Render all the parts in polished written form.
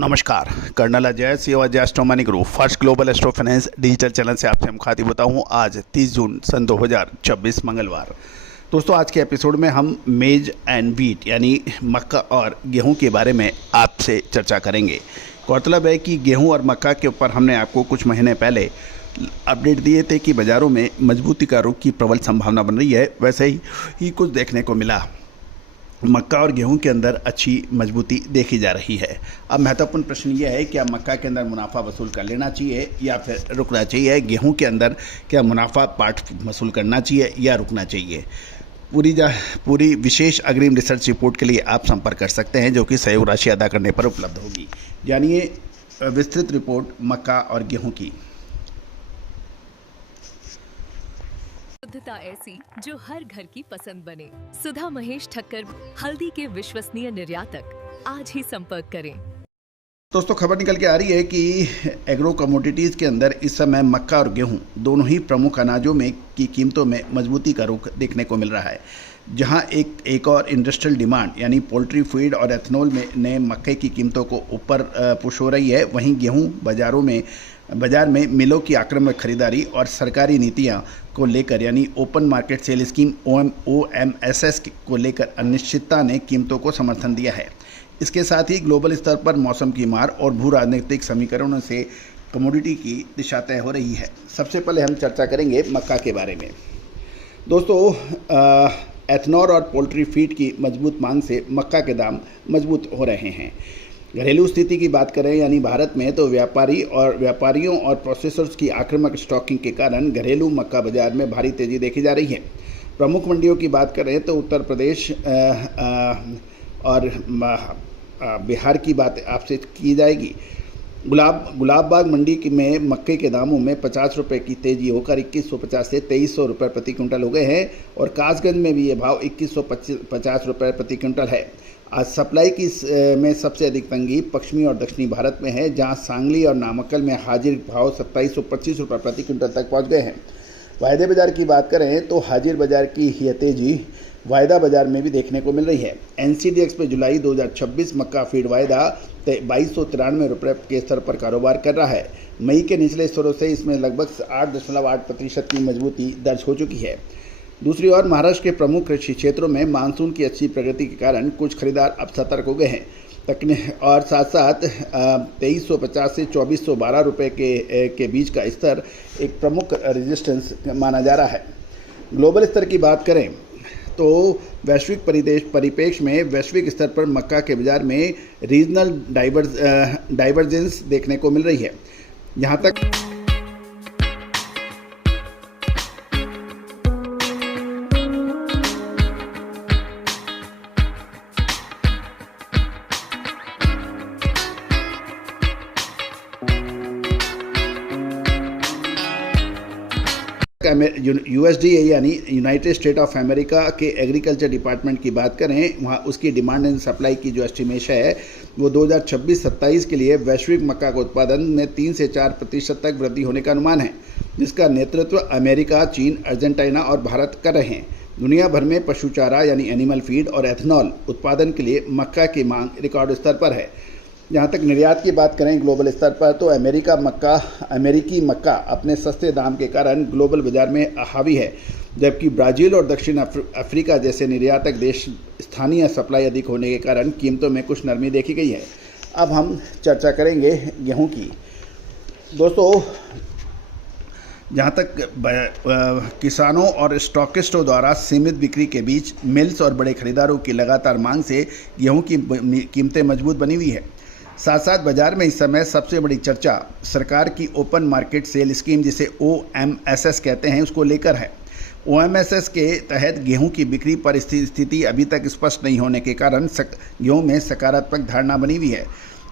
नमस्कार, कर्नल अजय सेवा astro money group first global astro finance digital channel से आपसे हम खातिब होता हूँ। आज 30 जून सन 2026 मंगलवार। दोस्तों, आज के एपिसोड में हम मेज एंड व्हीट यानी मक्का और गेहूं के बारे में आपसे चर्चा करेंगे। गौरतलब है कि गेहूं और मक्का के ऊपर हमने आपको कुछ महीने पहले अपडेट दिए थे कि बाज़ारों में मजबूती का रुख की प्रबल संभावना बन रही है। वैसे ही कुछ देखने को मिला। मक्का और गेहूं के अंदर अच्छी मजबूती देखी जा रही है। अब महत्वपूर्ण प्रश्न यह है, क्या मक्का के अंदर मुनाफा वसूल कर लेना चाहिए या फिर रुकना चाहिए? गेहूं के अंदर क्या मुनाफा पार्ट वसूल करना चाहिए या रुकना चाहिए? पूरी विशेष अग्रिम रिसर्च रिपोर्ट के लिए आप संपर्क कर सकते हैं, जो कि सहयोग राशि अदा करने पर उपलब्ध होगी। जानिए विस्तृत रिपोर्ट मक्का और गेहूं की। शुद्धता ऐसी जो हर घर की पसंद बने। सुधा महेश ठक्कर, हल्दी के विश्वसनीय निर्यातक। आज ही संपर्क करें। दोस्तों, खबर निकल के आ रही है कि एग्रो कमोडिटीज़ के अंदर इस समय मक्का और गेहूं दोनों ही प्रमुख अनाजों में की कीमतों में मजबूती का रुख देखने को मिल रहा है। जहां एक और इंडस्ट्रियल डिमांड यानी पोल्ट्री फीड और एथनॉल में नए मक्के की कीमतों को ऊपर पुश हो रही है, वहीं गेहूं बाजार में मिलों की आक्रामक खरीदारी और सरकारी नीतियां को लेकर यानी open market sale scheme OMS को लेकर अनिश्चितता ने कीमतों को समर्थन दिया है। इसके साथ ही ग्लोबल स्तर पर मौसम की मार और भू राजनीतिक समीकरणों से कमोडिटी की दिशा तय हो रही है। सबसे पहले हम चर्चा करेंगे मक्का के बारे में। दोस्तों, एथनॉल और पोल्ट्री फीड की मजबूत मांग से मक्का के दाम मजबूत हो रहे हैं। घरेलू स्थिति की बात करें यानी भारत में, तो व्यापारियों और प्रोसेसर्स की आक्रामक स्टॉकिंग के कारण घरेलू मक्का बाजार में भारी तेजी देखी जा रही है। प्रमुख मंडियों की बात करें तो उत्तर प्रदेश और बिहार की बात आपसे की जाएगी। गुलाबबाग मंडी में मक्के के दामों में 50 रुपये की तेजी होकर 2150 से 2300 रुपये प्रति क्विंटल हो गए हैं और कासगंज में भी ये भाव 2150 रुपये प्रति क्विंटल है। आज सप्लाई की में सबसे अधिक तंगी पश्चिमी और दक्षिणी भारत में है, जहां सांगली और नामाकल में हाजिर भाव 2725 रुपये प्रति क्विंटल तक पहुंच गए हैं। वायदे बाजार की बात करें तो हाजिर बाजार की यह तेजी वायदा बाजार में भी देखने को मिल रही है। NCDX में जुलाई 2026 मक्का फीड वायदा 2293 रुपये के स्तर पर कारोबार कर रहा है। मई के निचले स्तरों से इसमें लगभग 8.8% की मजबूती दर्ज हो चुकी है। दूसरी ओर महाराष्ट्र के प्रमुख कृषि क्षेत्रों में मानसून की अच्छी प्रगति के कारण कुछ खरीदार अब सतर्क हो गए हैं और साथ साथ 2350 से 2412 रुपये के बीच का स्तर एक प्रमुख रेजिस्टेंस माना जा रहा है। ग्लोबल स्तर की बात करें तो वैश्विक परिप्रेक्ष्य में वैश्विक स्तर पर मक्का के बाजार में रीजनल डाइवर्जेंस देखने को मिल रही है। यहाँ तक USDA यानी यूनाइटेड स्टेट ऑफ अमेरिका के एग्रीकल्चर डिपार्टमेंट की बात करें, वहाँ उसकी डिमांड एंड सप्लाई की जो एस्टिमेशन है वो 2026-27 के लिए वैश्विक मक्का का उत्पादन में 3 से 4% तक वृद्धि होने का अनुमान है, जिसका नेतृत्व अमेरिका, चीन, अर्जेंटीना और भारत कर रहे हैं। दुनिया भर में पशु चारा यानी एनिमल फीड और एथनॉल उत्पादन के लिए मक्का की मांग रिकॉर्ड स्तर पर है। जहाँ तक निर्यात की बात करें ग्लोबल स्तर पर, तो अमेरिकी मक्का अपने सस्ते दाम के कारण ग्लोबल बाजार में हावी है, जबकि ब्राज़ील और दक्षिण अफ्रीका जैसे निर्यातक देश स्थानीय सप्लाई अधिक होने के कारण कीमतों में कुछ नरमी देखी गई है। अब हम चर्चा करेंगे गेहूं की। दोस्तों, जहाँ तक किसानों और स्टॉकिस्टों द्वारा सीमित बिक्री के बीच मिल्स और बड़े खरीदारों की लगातार मांग से गेहूं की कीमतें मजबूत बनी हुई है। साथ साथ बाजार में इस समय सबसे बड़ी चर्चा सरकार की ओपन मार्केट सेल स्कीम, जिसे OMS कहते हैं, उसको लेकर है। OMS के तहत गेहूं की बिक्री पर स्थिति अभी तक स्पष्ट नहीं होने के कारण गेहूं में सकारात्मक धारणा बनी हुई है।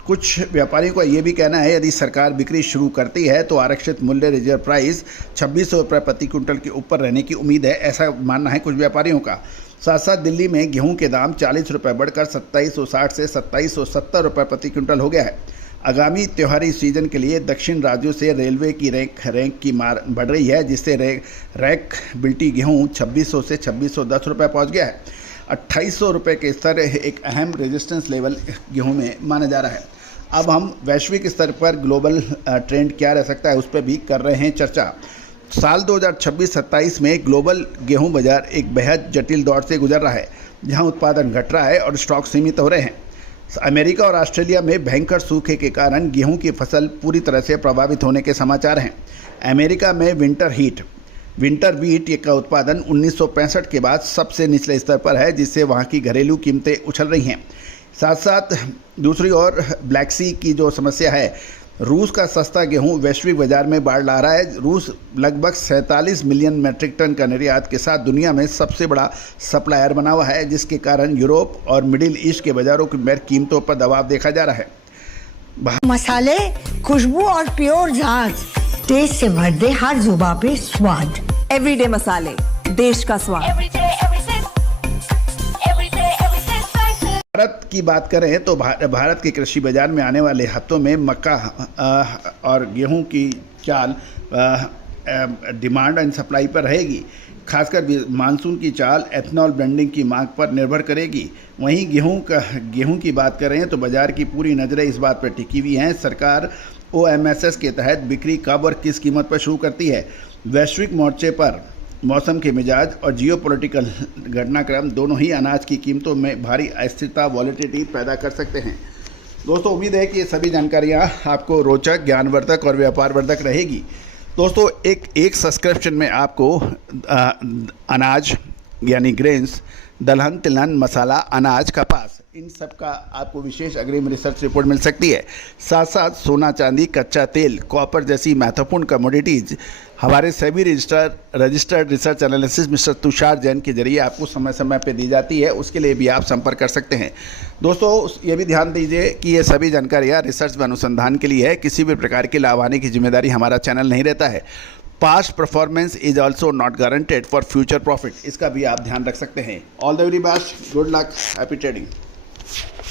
कुछ व्यापारियों का ये भी कहना है, यदि सरकार बिक्री शुरू करती है तो आरक्षित मूल्य रिजर्व प्राइस 2600 रुपये प्रति क्विंटल के ऊपर रहने की उम्मीद है, ऐसा मानना है कुछ व्यापारियों का। साथ साथ दिल्ली में गेहूं के दाम 40 रुपये बढ़कर 2760 से 2770 रुपये प्रति क्विंटल हो गया है। आगामी त्योहारी सीजन के लिए दक्षिण राज्यों से रेलवे की रैंक की मार बढ़ रही है, जिससे रैक बिल्टी गेहूं 2600 से 2610 रुपये पहुँच गया है। 2800 रुपये के स्तर एक अहम रेजिस्टेंस लेवल गेहूं में माना जा रहा है। अब हम वैश्विक स्तर पर ग्लोबल ट्रेंड क्या रह सकता है उस पर भी कर रहे हैं चर्चा। साल 2026-27 में ग्लोबल गेहूं बाजार एक बेहद जटिल दौर से गुजर रहा है, जहां उत्पादन घट रहा है और स्टॉक सीमित हो रहे हैं। अमेरिका और ऑस्ट्रेलिया में भयंकर सूखे के कारण गेहूं की फसल पूरी तरह से प्रभावित होने के समाचार हैं। अमेरिका में विंटर व्हीट का उत्पादन 1965 के बाद सबसे निचले स्तर पर है, जिससे वहां की घरेलू कीमतें उछल रही हैं। साथ साथ दूसरी ओर ब्लैक सी की जो समस्या है, रूस का सस्ता गेहूं वैश्विक बाजार में बाढ़ ला रहा है। रूस लगभग 47 मिलियन मैट्रिक टन का निर्यात के साथ दुनिया में सबसे बड़ा सप्लायर बना हुआ है, जिसके कारण यूरोप और मिडिल ईस्ट के बाजारों में कीमतों पर दबाव देखा जा रहा है। मसाले, खुशबू और प्योर झाग, टेस्ट से भर दे हर जुबां पे स्वाद। एवरीडे मसाले, देश का स्वाद। भारत की बात करें तो भारत के कृषि बाजार में आने वाले हफ्तों में मक्का और गेहूं की चाल डिमांड एंड सप्लाई पर रहेगी। खासकर मानसून की चाल एथनॉल ब्लेंडिंग की मांग पर निर्भर करेगी। वहीं गेहूं की बात करें तो बाजार की पूरी नज़रें इस बात पर टिकी हुई हैं, सरकार OMSS के तहत बिक्री कब और किस कीमत पर शुरू करती है। वैश्विक मोर्चे पर मौसम के मिजाज और जियोपॉलिटिकल घटनाक्रम दोनों ही अनाज की कीमतों में भारी अस्थिरता वॉलेटिलिटी पैदा कर सकते हैं। दोस्तों, उम्मीद है कि ये सभी जानकारियाँ आपको रोचक, ज्ञानवर्धक और व्यापारवर्धक रहेगी। दोस्तों, एक सब्सक्रिप्शन में आपको अनाज यानी ग्रेन्स, दलहन, तिलहन, मसाला, अनाज, कपास, इन सब का आपको विशेष अग्रिम रिसर्च रिपोर्ट मिल सकती है। साथ साथ सोना, चांदी, कच्चा तेल, कॉपर जैसी महत्वपूर्ण कमोडिटीज़ हमारे सभी registered research analysis mister Tushar Jain के जरिए आपको समय समय पर दी जाती है। उसके लिए भी आप संपर्क कर सकते हैं। दोस्तों, ये भी ध्यान दीजिए कि ये सभी जानकारियाँ रिसर्च व अनुसंधान के लिए है, किसी भी प्रकार की लाभ हानि की जिम्मेदारी हमारा चैनल नहीं रहता है। Past performance is also not guaranteed for future profit, इसका भी आप ध्यान रख सकते हैं। All the very best, good luck, happy trading.